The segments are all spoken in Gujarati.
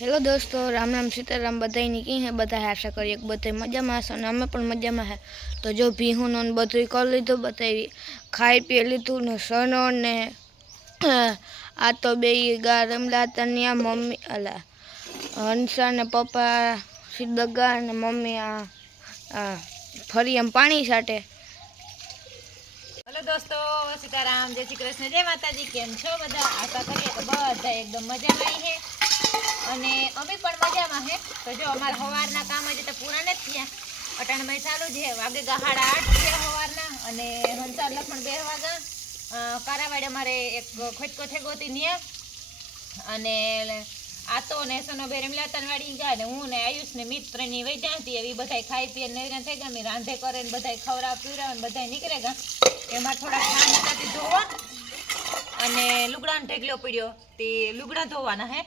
हेलो दोस्तों, राम राम सीताराम बधाई की है। बधाई आशा करिए कि बधाई मजा में हशे। अमे पण मजा में है। तो जो भीहून ने बधुं कर लीधुं, बधाई खाई पी लीधुं ने सनो ने आ तो बे गा रमला तनिया मम्मी अला हंसा ने पप्पा सीधगा ने मम्मी आ फरी एम पानी साटे। हेलो दोस्तों, सीताराम, जय श्री कृष्ण, जय माताजी। केम छो बधा? आशा करिए कि बधा एकदम मजा में है અને અમે પણ મજામાં હે। તો જો અમાર સવારના કામ હજી તો પૂરા નથી થયા, અટાણમાં ચાલુ જ હે। વાગે 8:30 છે સવારના અને હંસાર લખણ 2 વાગ્યા। કારાવાડ અમારે એક ખોટકો થેગો હતી ન્યા અને આ તો ને સનો બેરમલા તનવાડી ગયા ને હું ને આયુષ ને મિત્રની વૈજા હતી। એવી બધાય ખાઈ પીએ ને થઈ ગયા, મે રાંધે કરે ને બધાય ખવરાવ પીવરાવ ને બધાય નીકળે ગયા। એમાં થોડા ખાંડ હતી ધોવા અને લુગડાનો ઢેગલો પડ્યો તે લુગડા ધોવાના હે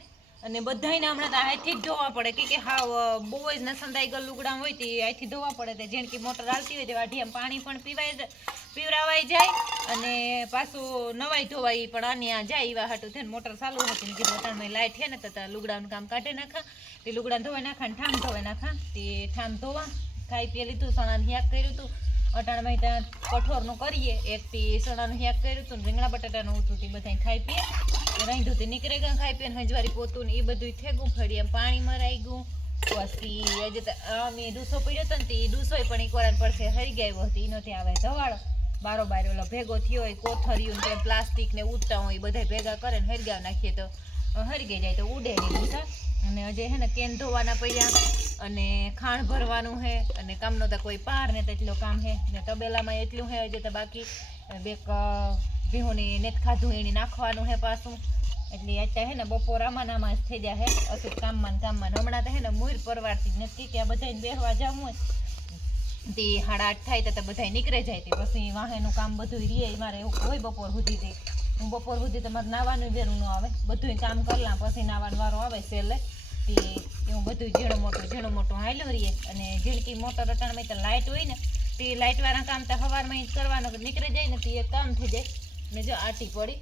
અને બધાયને હમણાં તો આથી જ ધોવા પડે કે હા બહુ જ નસંદાઈ ગયેલ લુગડા હોય તે આથી ધોવા પડે। તે જેણકી મોટર હાલતી હોય તે વાઢીયામાં પાણી પણ પીવરાવાઈ જાય અને પાછું નવાઈ ધોવાઈ પણ આની આ જાય એવા હાટું થઈને મોટર ચાલુ હતી ને કીધું અટાણમાં લાઈટ છે ને તો લુગડાનું કામ કાઢી નાખા। તે લુગડાને ધોવાઈ નાખા ને ઠામ ધોવાઈ નાખા। તે ઠામ ધોવા ખાઈ પી લીધું, સણાનું શાક કર્યું હતું। અટાણમાં ત્યાં કઠોરનું કરીએ, એક થી સણાનું શાક કર્યું હતું ને રીંગણા બટાટાનું હતું। તે બધા ખાઈ પીએ રાંધું તે નીકળે ગયા ખાઈ પીને હંજવારી પોતું ને એ બધું થેગું ફળી એમ પાણી મરાઈ ગયું। પછી આજે અમે ડૂસો પડ્યો હતો ને તે ડૂસોય પણ એક વાર પડશે હરી ગયો હતી, એનોથી આવે ધવાળો બારોબાર ઓલો ભેગો થયો હોય કોથરિયું ને પ્લાસ્ટિક ને ઉડતા હોય બધા ભેગા કરે ને હરગાવ નાખીએ તો હરી ગઈ જાય તો ઉડે નહીં ડૂસા। અને હજે હે ને કેન ધોવાના પડ્યા અને ખાણ ભરવાનું હે અને કામનો તો કોઈ પાર ને તેટલો કામ હે ને તબેલામાં એટલું હે હજે તો બાકી બે ભીહોની નેત ખાધું એની નાખવાનું હે પાછું। એટલે અત્યારે હે ને બપોરામાં થઈ જાય હે અસુખ કામમાં હમણાં તો હે ને મૂર પરવારતી નથી કે આ બધાને બેહવા જવું હોય તે 8:30 થાય તો બધા નીકળે જાય તે પછી વાહેનું કામ બધું રીએ મારે એવું હોય બપોર સુધી તે હું બપોર સુધી તમારે નાવાનું બેરું ન આવે, બધું કામ કરલા પછી નાવાનો વારો આવે છેલ્લે તે એવું બધું ઝીણું મોટું હાલ્યું રહીએ। અને ઝીણકી મોટર અટાણમાં તો લાઇટ હોય ને તે લાઇટવાળા કામ તો સવારમાં જ કરવાનું નીકળે જાય ને તે એક કામ થઈ જાય ને જો આટી પડી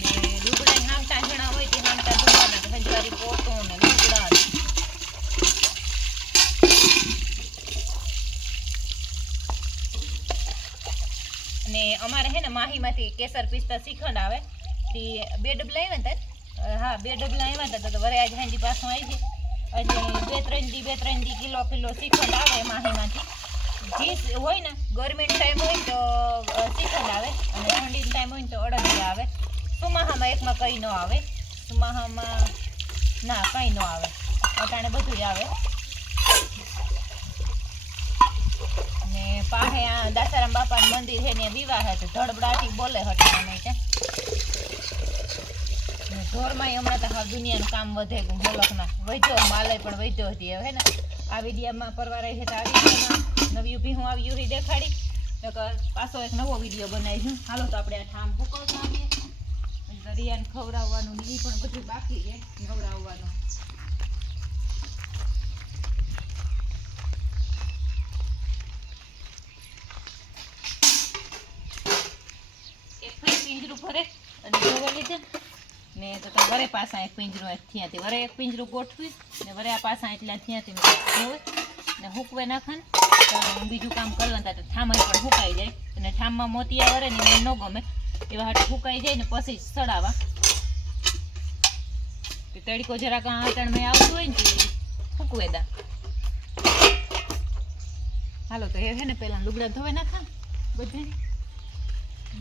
ને લુગડા હામટા ઝીણા હોય તે હામટા ધોવાના હંજવારી પોતું ને લુગડા ને અમારે હે ને માહીમાંથી કેસર પિસ્તા શ્રીખંડ આવે તે 2 ડબલા આવ્યા હતા। હા 2 ડબલા આવ્યા હતા તો વરે આજ હાંજી પાછું આવી છે। હજી 2-3 દી કિલો શ્રીખંડ આવે માહીમાંથી। જે હોય ને ગરમીનો ટાઈમ હોય તો શ્રીખંડ આવે અને ઠંડીનો ટાઈમ હોય તો અડદિયા આવે। સુમાહામાં એકમાં કંઈ ન આવે, સુમાહામાં ના કંઈ ન આવે, અટાણે બધું જ આવે। ને પાસે આ દાસારામ બાપાનું મંદિર છે ને વિવાહ છે તો ધડબડાટી બોલે હટાણે છે ને ઢોરમાં હમણાં તો હા દુનિયાનું કામ વધે ગયું મોલકના વૈજો માલે પણ વૈજો હતી હવે ને આ વિડીયોમાં પરવારાય છે તો આ વિડીયોમાં નવી ભીહું આવ્યું હોય દેખાડી પાછો એક નવો વિડીયો બનાવીશું। હાલો તો આપણે આ ઠામ ફૂકવતા આવીએ દરિયાને ખવડાવવાનું ને એ પણ બધું બાકી છે ખવડાવવાનું। પિંજરું ભરે અને ધોવા લીધે ને તો વરે પાછા એક પિંજરું થયાથી વરે એક પિંજરું ગોઠવી ને વરે આ પાછા એટલા થયાથી ધોવે ને હૂકવે નાખે તો બીજું કામ કરવાનું તો ઠામય પણ હુકાઈ જાય અને ઠામમાં મોતિયા વરે ને ન ગમે એવા હાટે હુકાઈ જાય ને પછી સડાવા તડકો જરાક આટણમાં આવતું હોય ને તે હૂકવે દા। હાલો તો એ હે ને પેલા લુગડા ધોવે નાખા બધે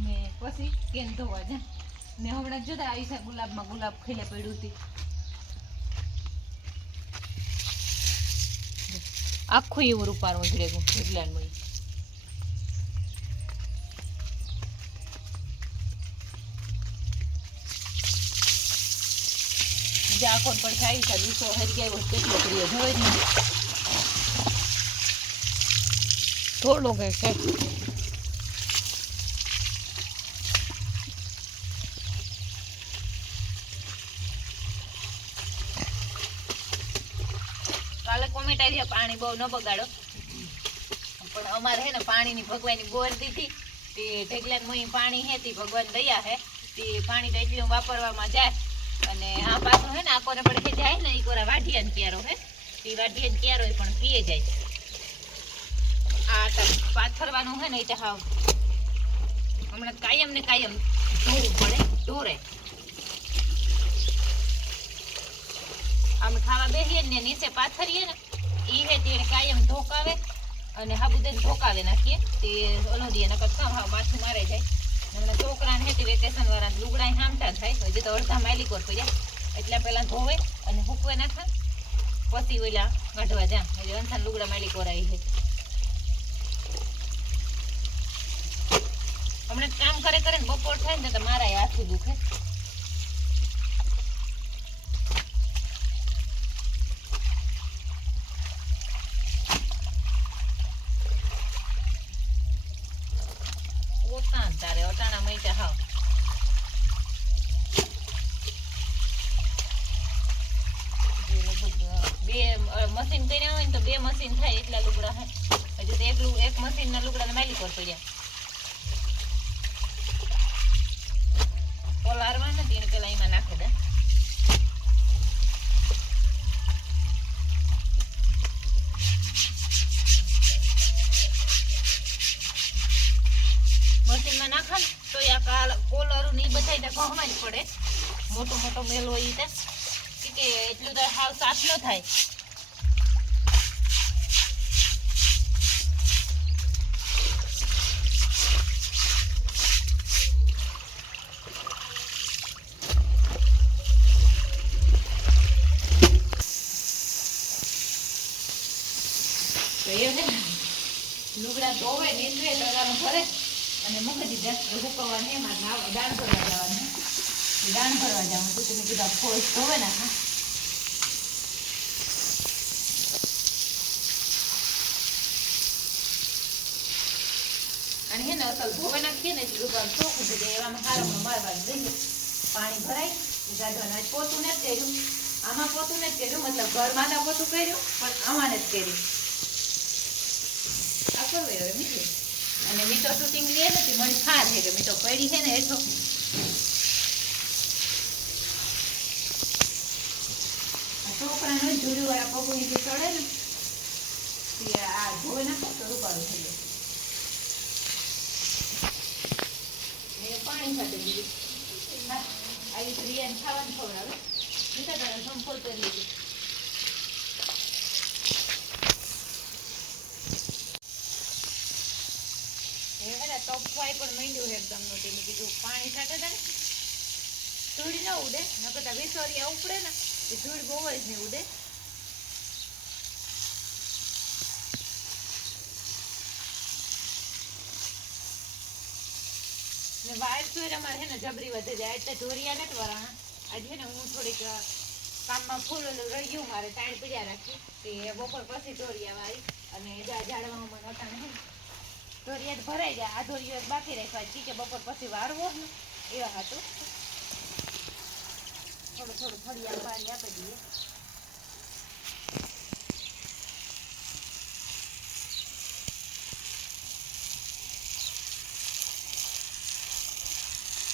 ને પછી કેન ધોવા જા ને હમણાં જોતા આવી છે ગુલાબમાં ગુલાબ ખીલે પડ્યું હતી આખું એવું રૂપારું ઉજળેગું એટલામાં જે આખો પર ખાઈ છે દૂસો હરી ગયો કેટલો પ્રિય જોઈ જ થોડો કે છે કાલે કોમેન્ટ આવી પાણી બહુ ન બગાડો પણ અમારે હે ને પાણીની ભગવાનની બોર દીધી તે ઢેગલામાં પાણી હે તે ભગવાન દયા હે તે પાણી તો એટલું વાપરવામાં જાય અને આ પાછો હે ને આ કોને પડે જાય ને ઈ કોરા વાઢિયાન ક્યારો હે ઈ વાઢિયાન ક્યારો પણ પીએ જાય આ પાથરવાનું હે ને એટલે હાવ હમણાં કાયમ ને કાયમ ધોવું પડે ઢોરે આમ ખાવા બેસીએ ને નીચે પાથરીએ ને ઈ હે તેને કાયમ ધોકાવે અને હાબુદેન ધોકાવે નાખીએ તે ઓલો દીએ નકર કામ હાવ માથું મારે જાય હમણાં છોકરાને હેતી વેકેશન વાળા લુગડા હામટા થાય હજી તો અડધા માયલી કોર પડ્યા એટલે પેલા ધોવે અને હૂકવે નાખે પછી ઓલા કાઢવા જા એટલે અંથાન લુગડા માયલી કોરાઈ છે હમણાં કામ કરે કરે ને બપોર થાય ને તો મારા હાથું દુખે તારે અટાણા મૈટા હાવ બે મશીન કર્યા હોય ને તો બે મશીન થાય એટલા લુગડા હે હજુ તો એક મશીન ના લુગડા માયલી પર પડ્યા ઓલારવા નથી એને પેલા એમાં નાખી દે મશીનમાં નાખે ને તો આ કોલર ને બધા ઘઉંમાં જ પડે મોટો મોટો મેલ હોય કે એટલું તો હાવ સાફ ન થાય લુગડા ધોવે નીકળે તગારું ભરે અને મૂકી દીધા હુકવવાની એમાં દાણ ભરવા જવાનું દાણ ભરવા જવાનું તો તમે કીધા ફોજ ધોવે નાખા અને હે ને અસલ ધોવે નાખીએ ને એટલે લુગડાનું ચોખ્ખું થઈ જાય એવામાં હારમણું મારવાનું દઈએ પાણી ભરાય ગાઢવાનું પોતું નથી કર્યું આમાં પોતું નથી કર્યું મતલબ ઘરમાં પોતું કર્યું પણ આમાં નથી કર્યું આ કરવે હવે મીઠું અને મીઠો શૂટિંગ લે નથી મને ખાર છે કે મીઠો પડી છે ને હેઠો છોકરાને જુડી વાળા પગની જે ચડે ને તે આ ધોઈ નાખો તો રૂપાળું થઈ જાય પાણી સાથે દીધું આવી પ્રિયાને ખાવાનું ખવડાવે મીઠા તારા સંપોલ કરી લીધું તપવાય પણ માંડ્યું એકદમ નું તેને કીધું પાણી સાથે ને ધૂળ ન ઉડે નકર વિસોરિયા ઉપડે ને એ ધૂળ બહુ જ નહીં ઉડે ને વાયર સુર અમારે છે ને જબરી વધે જાય એટલે ઢોરિયા નથી વરાણા આજે ને હું થોડીક કામમાં ફૂલ રહ્યું મારે ટાઈમ પીડ્યા રાખી તે બપોર પછી ઢોરિયા વાળી અને ઝાડવામાં નતા ને ઢોરિયા ભરાઈ જાય આ ઢોરિયો બાકી રાખવા કે બપોર પછી વારવો ને એવા હતું થોડું થોડું ફળિયા પાણી આપી દઈએ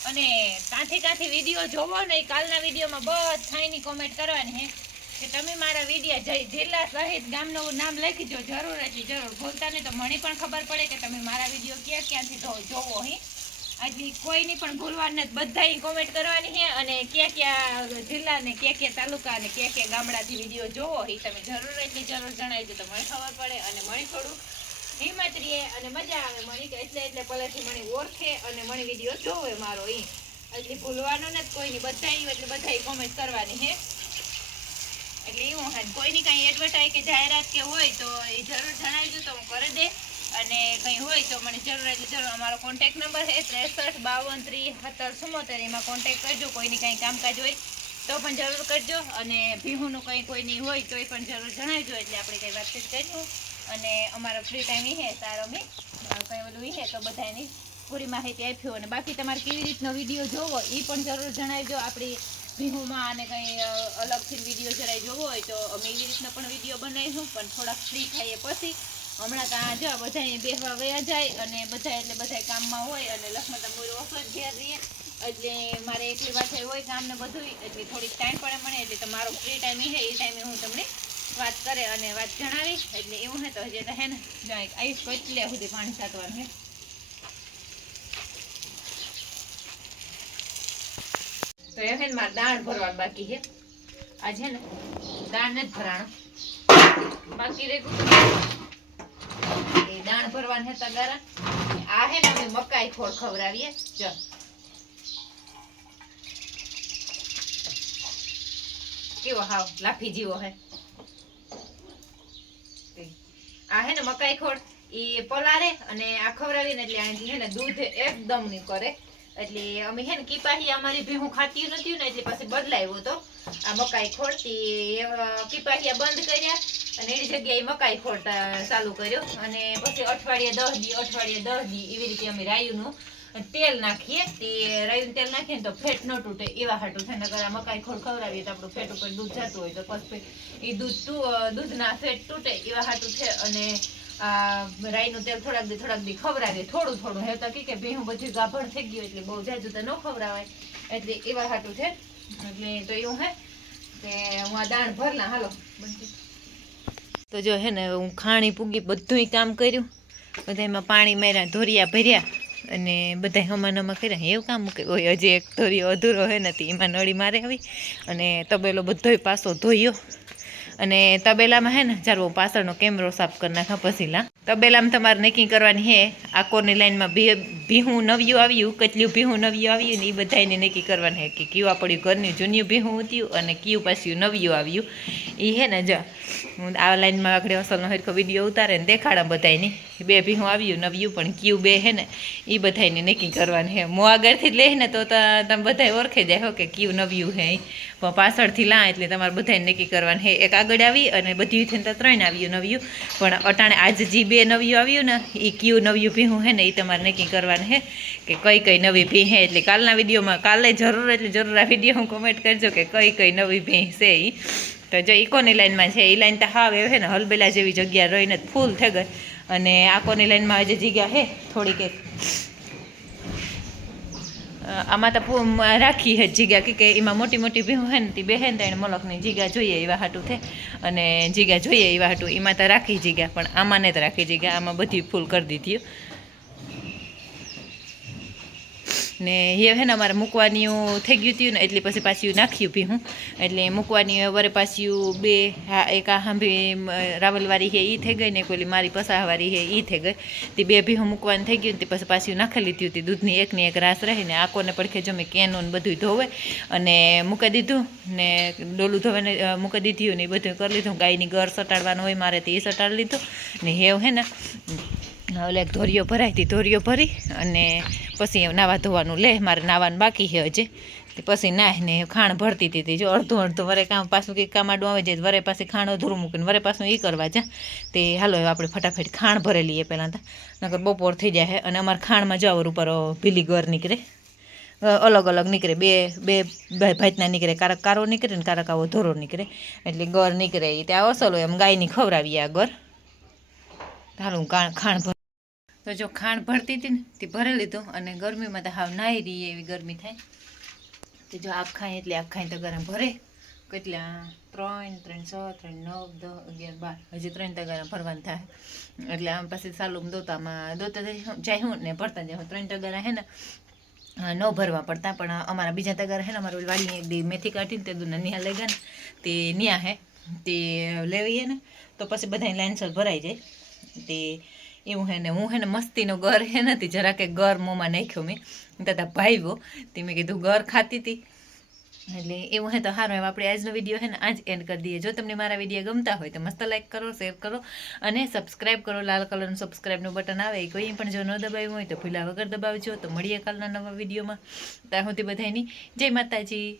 અને કાંથી વિડીયો જોવો ને કાલના વિડીયોમાં બધાની કોમેન્ટ કરવાની હે કે તમે મારા વિડીયો જિલ્લા સહિત ગામનું નામ લખી જો જરૂર ભૂલતા નહીં તો મને પણ ખબર પડે કે તમે મારા વિડીયો ક્યાંથી જોવો હે આજે કોઈની પણ ભૂલવાની નથી બધાની કોમેન્ટ કરવાની છે અને ક્યાં જિલ્લા ને ક્યાં તાલુકા ને ક્યાં ગામડાથી વિડીયો જોવો એ તમે જરૂર જણાવજો તો મને ખબર પડે અને મને થોડું હિંમત રહે અને મજા આવે મને એટલે પહેલાથી મને ઓળખે અને મને વિડીયો જોવે મારો એટલે ભૂલવાનો નથી કોઈની બધાની એટલે બધાની કોમેન્ટ કરવાની છે એટલે એવું હા કોઈની કાંઈ એડવર્ટાઈઝ કે જાહેરાત કે હોય તો એ જરૂર જણાવજો તો હું કરી દે અને કંઈ હોય તો મને જરૂર અમારો કોન્ટેક્ટ નંબર છે 6352307074 એમાં કોન્ટેક્ટ કરજો કોઈની કાંઈ કામકાજ હોય તો પણ જરૂર કરજો અને ભીહુનું કંઈ કોઈની હોય તો એ પણ જરૂર જણાવજો એટલે આપણે કંઈ વાતચીત કરીશું અને અમારો ફ્રી ટાઈમ છે તારો મેં કંઈ ઓલું છે તો બધાની પૂરી માહિતી આપ્યું અને બાકી તમારે કેવી રીતનો વિડીયો જોવો એ પણ જરૂર જણાવજો આપણી ભીહુમાં અને કંઈ અલગથી વિડીયો જરાય જોવો હોય તો અમે એવી રીતના પણ વિડીયો બનાવીશું પણ થોડાક ફ્રી ખાઈએ પછી હમણાં ત્યાં જો બધા બેસવા વયા જાય અને બધા એટલે બધા કામમાં હોય અને લક્ષ્મણ મૂળ ઓછો જ ઘેર રહીએ એટલે મારે એકલી પાછળ હોય કામ ને બધું, એટલે થોડીક ટાઈમ પડે મને, એટલે તમારો ફ્રી ટાઈમ છે એ ટાઈમે હું તમને વાત કરે અને વાત જણાવીશ. એટલે એવું હે તો હજી તો હે ને આવીશ એટલે સુધી પાણી સાચવાનું હે. તો એ હે ને મારે દાણ ભરવાનું બાકી છે. આ છે ને દાણ નથી ભરાણું, બાકી રહી એ દાણ ભરવાનું હે તગારા. આ હે ને અમે મકાઈ ખોળ ખવડાવીએ. જો કેવો હાવ લાફી જેવો હે. આ હે ને મકાઈ ખોળ ઈ પલાળે અને આ ખવડાવીને એટલે આથી હે ને દૂધ એકદમ ની કરે. એટલે અમે હે ને કીપાહી અમારી ભેહું ખાતી નથી ને એટલે પછી બદલાવ્યો તો આ મકાઈ ખોળતી કીપાહિયા બંધ કર્યા અને એની જગ્યાએ મકાઈ ખોળ ચાલુ કર્યો. અને પછી અઠવાડિયે 10 દી એવી રીતે અમે રાયુંનું તેલ નાખીએ. તે રાયુંનું તેલ નાખીએ ને તો ફેટ ન તૂટે એવા હાટું છે. નકર આ મકાઈ ખોળ ખવડાવીએ તો આપણું ફેટ ઉપર દૂધ જતું હોય તો પછી એ દૂધના ફેટ તૂટે એવા હાટું છે. અને રાઈનું તેલ થોડાક દી ખવડાવીએ, થોડું હે તો કે ભેહું બધું ગાભણ થઈ ગયું એટલે બહુ જાજુ તો ન ખવડાવાય, એટલે એવા હાટું છે. એટલે તો એવું હે કે હું આ દાણ ભરલા હાલો. તો જો હે ને હું ખાણી પૂગી બધું કામ કર્યું, બધામાં પાણી માર્યા, ધોરિયા ભર્યા અને બધા હમાનમાં કર્યા. એવું કામ હોય હજી એક ધોરિયો અધૂરો હે નથી, એમાં નળી મારે આવી અને તબેલો બધોય પાછો ધોયો. અને તબેલામાં હે ને ચાલો પાછળનો કેમેરો સાફ કરી નાખા પછી તબેલામાં તમારે નક્કી કરવાની હે આકોરની લાઈનમાં ભીહું નવ્યું આવ્યું, કેટલું ભીહું નવ્યું આવ્યું ને એ બધાને નક્કી કરવાનું હે કે કયું આપણું ઘરનું જૂન્યું ભીહું હતું અને કયું પાછું નવ્યું આવ્યું. એ હે ને જો હું આ લાઈનમાં આગળ અસલનો હરખો વિડીયો ઉતારે ને દેખાડા બધાની બે ભીહું આવ્યું નવ્યું પણ કયું બે હે ને એ બધાને નક્કી કરવાનું હે. મો આગળથી જ લે ને તો તમે બધા ઓળખી જાય હો કે કયું નવ્યું હે. પણ પાછળથી લા એટલે તમારે બધાને નક્કી કરવાનું હે. એક આગળ આવી અને બધી થઈને તો 3 આવ્યું નવ્યું, પણ અટાણે આજે જે 2 નવ્યું આવ્યું ને એ કયું નવ્યું ભીહું હે ને એ તમારે નક્કી કરવાનું હે કે કઈ નવી ભીહ હે. એટલે કાલના વિડીયોમાં કાલે જરૂર આ વિડીયો હું કોમેન્ટ કરજો કે કઈ નવી ભીહ છે એ. તો જો ઇકોની લાઈનમાં છે એ લાઈન તો હાવ એવું હે ને હલબેલા જેવી જગ્યા રહીને ફૂલ થઈ ગઈ. અને આકોની લાઈનમાં હજી જગ્યા હે થોડીક એક આમાં તો રાખી હે જગ્યા કે એમાં મોટી ભીહું હે ને તે બેહે ને એને મલકની જગ્યા જોઈએ એવા હાટું છે. અને જગ્યા જોઈએ એવા હાટું એમાં તો રાખી જગ્યા, પણ આમાં નહીં તો રાખી જગ્યા, આમાં બધી ફૂલ કરી દીધી. ને એ હે ને અમારે મૂકવાની થઈ ગયું હતું ને એટલે પછી પાછું નાખ્યું ભીહું. એટલે મૂકવાની વરે પાછું 2 એક આ હાંભી રાવલવાળી હે એ થઈ ગઈ ને પેલી મારી પસાહવાળી હે એ થઈ ગઈ. તે 2 ભીહું મૂકવાનું થઈ ગયું ને તે પછી પાછું નાખી લીધી હતી. દૂધની એકની એક રાસ રહીને આકોને પડખે જો મેં કેનું ને બધું ધોવે અને મૂકી દીધું ને ડોલું ધોવાને મૂકી દીધું ને એ બધું કરી લીધું. ગાયની ગર સટાડવાનું હોય મારે તે એ સટાડી લીધું ને હેવ હે ને ઓલે એક ધોરિયો ભરાઈ હતી, ધોરિયો ભરી અને પછી નાવા ધોવાનું લે મારે નાવાનું બાકી છે હજી. પછી નાહીને ખાણ ભરતી હતી. જો અડધું વરે કામ પાછું કંઈક કામાડું આવે જાય વરે પાછી ખાણ અધૂરું મૂકીને વરે પાછું એ કરવા જા. તે હાલો આપણે ફટાફટ ખાણ ભરેલી એ પહેલાં તો નકર બપોર થઈ જાય. અને અમારે ખાણમાં જવર ઉપર ભીલી ગર નીકળે, અલગ નીકળે, બે ભાતના નીકળે, કારક કારો નીકળે ને કારક આવો ધોરો નીકળે. એટલે ગર નીકળે એ ત્યાં અસલ હોય એમ ગાયની ખવડાવીએ આ ગર. હાલું ખાણ ભર તો જો ખાણ ભરતી હતી ને તે ભરી લીધું. અને ગરમીમાં તો હાવ નાહી રહી એવી ગરમી થાય. તો જો આગ ખાઈ એટલે આગ ખાઈ તો ગરમ ભરે કેટલા 3, 6, 9, 10, 11, 12 હજી 3 તગારા ભરવાનું થાય. એટલે આમ પછી સાલું દોતામાં દોતા જાય હું ને ભરતા જાય. 3 તગારા હે ને ન ભરવા પડતા, પણ અમારા બીજા તગારા હે ને અમારી વાડીની એક દી મેથી કાઢીને તે દૂધના નિહા લઈ ગયા ને તે નિયા હે તે લેવીએ ને તો પછી બધાની લાઈનસર ભરાઈ જાય. તે એવું હે ને હું હે ને મસ્તીનો ગર હે નથી જરાક ગર મોંમાં નાખ્યો મેં દાદા ભાઈવો તે મેં કીધું ગર ખાતી હતી. એટલે એવું હે તો સારું. એમ આપણે આજનો વિડીયો હે ને આજ એન્ડ કરી દઈએ. જો તમને મારા વિડીયો ગમતા હોય તો મસ્ત લાઈક કરો, શેર કરો અને સબસ્ક્રાઈબ કરો. લાલ કલરનું સબસ્ક્રાઈબનું બટન આવે એ કોઈ પણ જો ન દબાવ્યું હોય તો ભૂલા વગર દબાવજો. તો મળીએ કાલના નવા વિડીયોમાં. ત્યાં સુધી બધાની જય માતાજી.